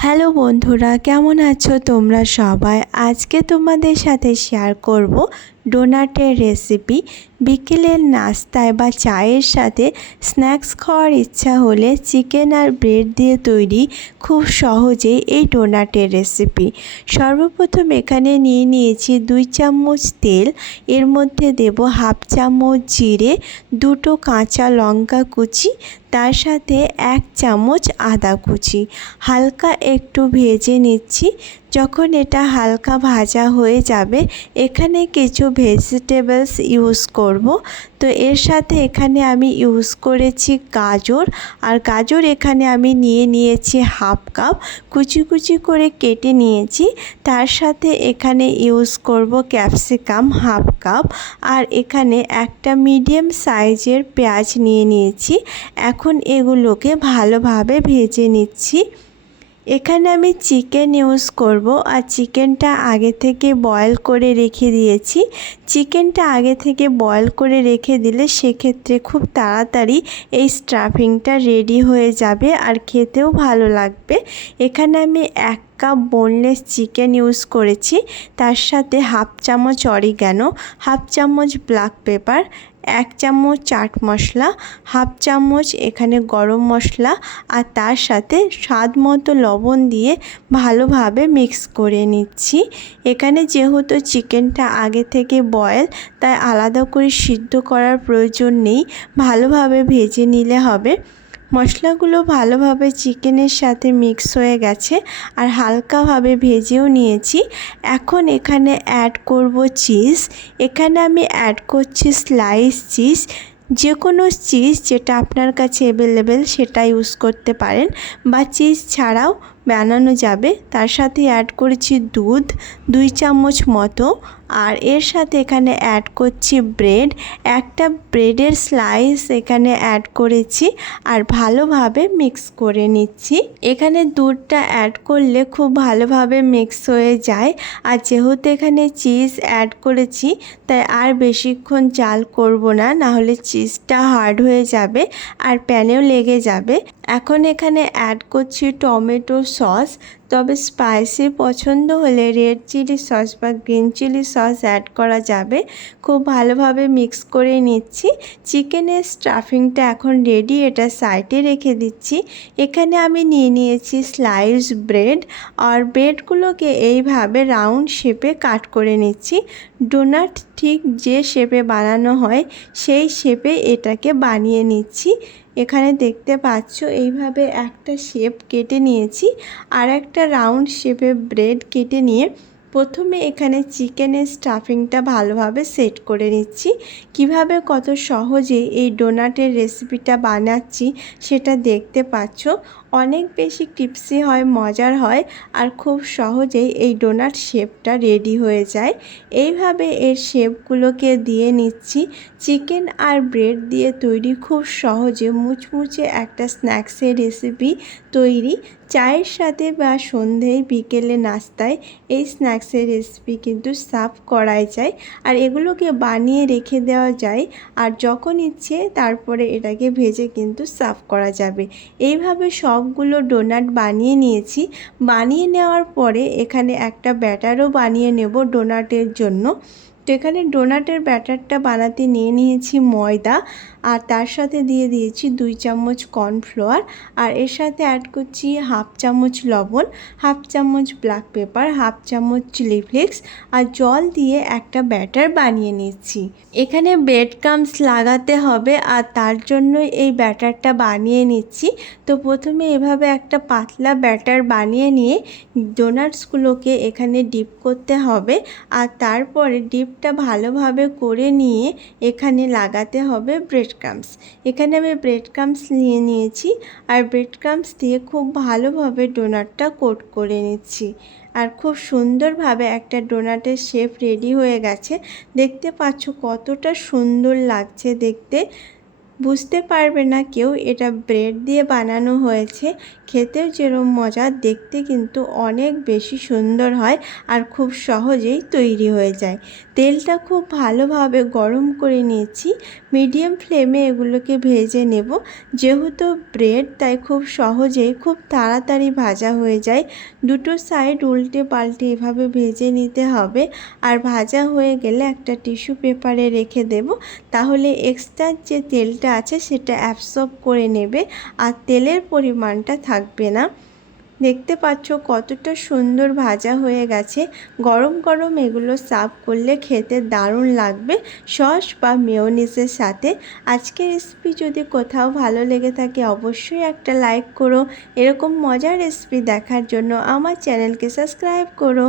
Hello বন্ধুরা কেমন আছো তোমরা সবাই? আজকে তোমাদের সাথে শেয়ার করব ডোনাটের রেসিপি। বিকেলের নাস্তায় বা চায়ের সাথে স্ন্যাক্স খাওয়ার ইচ্ছা হলে চিকেন আর ব্রেড দিয়ে তৈরি খুব সহজেই এই ডোনাটের রেসিপি। সর্বপ্রথম এখানে নিয়ে নিয়েছি দুই চামচ তেল, এর মধ্যে দেব হাফ চামচ জিরে, দুটো কাঁচা লঙ্কা কুচি, তার সাথে এক চামচ আদা কুচি। হালকা একটু ভেজে নিচ্ছি যখন এটা হালকা ভাজা হয়ে যাবে, এখানে কিছু ভেজিটেবলস ইউজ করব। তো এর সাথে এখানে আমি ইউজ করেছি গাজর। আর গাজর এখানে আমি নিয়ে নিয়েছি হাফ কাপ কুচি কুচি করে কেটে নিয়েছি। তার সাথে এখানে ইউজ করব ক্যাপসিকাম হাফ কাপ আর এখানে একটা মিডিয়াম সাইজের পেঁয়াজ নিয়ে নিয়েছি। এখন এগুলোকে ভালোভাবে ভেজে নিচ্ছি। এখানে আমি চিকেন ইউজ করব আর চিকেনটা আগে থেকে বয়েল করে রেখে দিয়েছি। চিকেনটা আগে থেকে বয়েল করে রেখে দিলে সেক্ষেত্রে খুব তাড়াতাড়ি এই স্টাফিংটা রেডি হয়ে যাবে আর খেতেও ভালো লাগবে। এখানে আমি এক কাপ বোনলেস চিকেন ইউজ করেছি, তার সাথে হাফ চামচ অরিগ্যানো হাফ চামচ ব্ল্যাক পেপার এক চামচ চাট মশলা, হাফ চামচ এখানে গরম মশলা আর তার সাথে স্বাদ মতো লবণ দিয়ে ভালোভাবে মিক্স করে নিচ্ছি। এখানে যেহেতু চিকেনটা আগে থেকে বয়েল, তাই আলাদা করে সিদ্ধ করার প্রয়োজন নেই। ভালোভাবে ভেজে নিলে হবে। মশলাগুলো ভালোভাবে চিকেনের সাথে মিক্স হয়ে গেছে আর হালকাভাবে ভেজেও নিয়েছি। এখন এখানে অ্যাড করব চিজ এখানে আমি অ্যাড করছি স্লাইস চিজ যে কোনো চিজ যেটা আপনার কাছে অ্যাভেলেবেল সেটা ইউজ করতে পারেন। বা চিজ ছাড়াও বানানো যাবে। তার সাথে অ্যাড করেছি দুধ, দুই চামচ মতো। আর এর সাথে এখানে অ্যাড করছি ব্রেড একটা ব্রেডের স্লাইস এখানে অ্যাড করেছি আর ভালোভাবে মিক্স করে নিচ্ছি। এখানে দুধটা অ্যাড করলে খুব ভালোভাবে মিক্স হয়ে যায়। আর যেহেতু এখানে চিজ অ্যাড করেছি, তাই আর বেশিক্ষণ চাল করব না, নাহলে চিজটা হার্ড হয়ে যাবে আর প্যানেও লেগে যাবে। এখন এখানে অ্যাড করছি টমেটো সস, তবে স্পাইসি পছন্দ হলে রেড চিলি সস বা গ্রিন চিলি সস অ্যাড করা যাবে। খুব ভালোভাবে মিক্স করে নিচ্ছি। চিকেনের স্টাফিংটা এখন রেডি এটা সাইডে রেখে দিচ্ছি। এখানে আমি নিয়ে নিয়েছি স্লাইস ব্রেড আর ব্রেডগুলোকে এইভাবে রাউন্ড শেপে কাট করে নিচ্ছি। ডোনাট ঠিক যে শেপে বানানো হয়, সেই শেপে এটাকে বানিয়ে নিচ্ছি। এখানে দেখতে পাচ্ছ, এইভাবে একটা শেপ কেটে নিয়েছি, আর একটা রাউন্ড শেপে ব্রেড কেটে নিয়ে প্রথমে এখানে চিকেনের স্টাফিংটা ভালোভাবে সেট করে নিচ্ছি। কীভাবে কত সহজে এই ডোনাটের রেসিপিটা বানাচ্ছি সেটা দেখতে পাচ্ছ। অনেক বেশি ক্রিপসি হয়, মজার হয় আর খুব সহজেই এই ডোনাট শেপটা রেডি হয়ে যায়। এইভাবে এর শেপগুলোকে দিয়ে নিচ্ছি। চিকেন আর ব্রেড দিয়ে তৈরি খুব সহজে মুচমুচে একটা স্ন্যাক্সের রেসিপি তৈরি। চায়ের সাথে বা সন্ধেয় বিকেলে নাস্তায় এই স্ন্যাক্সের রেসিপি কিন্তু সার্ভ করাই যায়। আর এগুলোকে বানিয়ে রেখে দেওয়া যায় আর যখন ইচ্ছে তারপরে এটাকে ভেজে কিন্তু সার্ভ করা যাবে। এইভাবে সবগুলো ডোনাট বানিয়ে নিয়েছি। বানিয়ে নেওয়ার পরে এখানে একটা ব্যাটারও বানিয়ে নেব ডোনাটের জন্য। তো এখানে ডোনাটের ব্যাটারটা বানাতে নিয়ে নিয়েছি ময়দা, আর তার সাথে দিয়ে দিয়েছি দুই চামচ কর্নফ্লাওয়ার আর এর সাথে অ্যাড করছি হাফ চামচ লবণ, হাফ চামচ ব্ল্যাক পেপার হাফ চামচ চিলি ফ্লেক্স আর জল দিয়ে একটা ব্যাটার বানিয়ে নিচ্ছি। এখানে ব্রেড ক্রামস লাগাতে হবে, আর তার জন্যই এই ব্যাটারটা বানিয়ে নিচ্ছি। তো প্রথমে এভাবে একটা পাতলা ব্যাটার বানিয়ে নিয়ে ডোনাটসগুলোকে এখানে ডিপ করতে হবে, আর তারপরে ডিপটা ভালোভাবে করে নিয়ে এখানে লাগাতে হবে ব্রেড ক্রামস এখানে আমি ব্রেড ক্রামস নিয়ে নিয়েছি আর ব্রেড ক্রামস দিয়ে খুব ভালোভাবে ডোনাটটা কোট করে নিচ্ছি। আর খুব সুন্দরভাবে একটা ডোনাটের শেপ রেডি হয়ে গেছে। দেখতে পাচ্ছ কতটা সুন্দর লাগছে দেখতে। বুঝতে পারবে না কেউ এটা ব্রেড দিয়ে বানানো হয়েছে। খেতেও যেরম মজা, দেখতে কিন্তু অনেক বেশি সুন্দর হয় আর খুব সহজেই তৈরি হয়ে যায়। তেলটা খুব ভালোভাবে গরম করে নিয়েছি। মিডিয়াম ফ্লেমে এগুলোকে ভেজে নেব। যেহেতু ব্রেড, তাই খুব সহজেই খুব তাড়াতাড়ি ভাজা হয়ে যায়। দুটো সাইড উল্টে পাল্টে এভাবে ভেজে নিতে হবে। আর ভাজা হয়ে গেলে একটা টিস্যু পেপারে রেখে দেব। তাহলে এক্সট্রা যে তেলটা আছে, সেটা অ্যাবসর্ব করে নেবে। আর তেলের পরিমাণটা থাকবে না। দেখতে পাচ্ছ কতটা সুন্দর ভাজা হয়ে গেছে। গরম গরম এগুলো সার্ভ করলে খেতে দারুণ লাগবে সস বা মেয়োনিজের সাথে। আজকের রেসিপি যদি কোথাও ভালো লেগে থাকে অবশ্যই একটা লাইক করো। এরকম মজার রেসিপি দেখার জন্য আমার চ্যানেলকে সাবস্ক্রাইব করো।